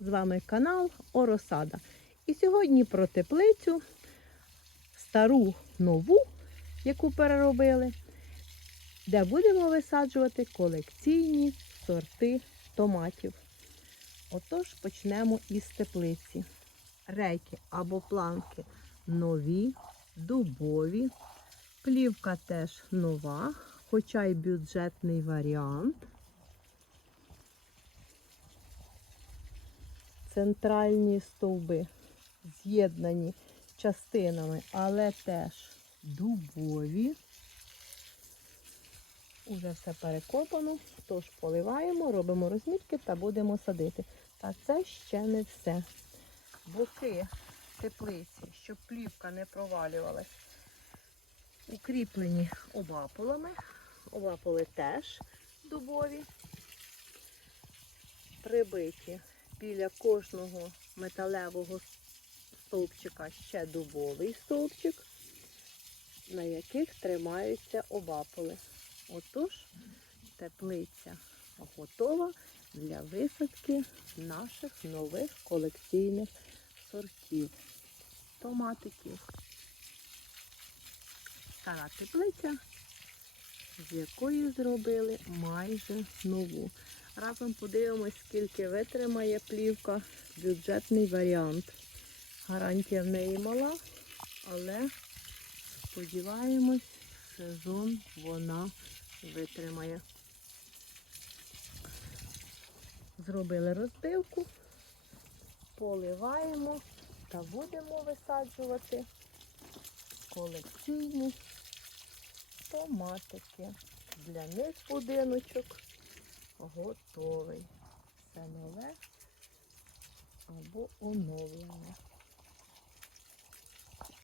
З вами канал Оросада. І сьогодні про теплицю, стару нову, яку переробили, де будемо висаджувати колекційні сорти томатів. Отож, почнемо із теплиці. Рейки або планки нові, дубові. Плівка теж нова, хоча й бюджетний варіант. Центральні стовби з'єднані частинами, але теж дубові. Уже все перекопано, тож поливаємо, робимо розмітки та будемо садити. Та це ще не все. Боки теплиці, щоб плівка не провалювалась, укріплені обапулами. Обапули теж дубові, прибиті біля кожного металевого стовпчика ще дубовий стовпчик, на яких тримаються обапули. Отож, теплиця готова для висадки наших нових колекційних сортів томатиків. Стара теплиця, з якої зробили майже нову. Разом подивимось, скільки витримає плівка, бюджетний варіант. Гарантія в неї мала, але сподіваємось, сезон вона витримає. Зробили розбивку, поливаємо та будемо висаджувати колекційні томатики. Для них будиночок готовий. Це нове або оновлене.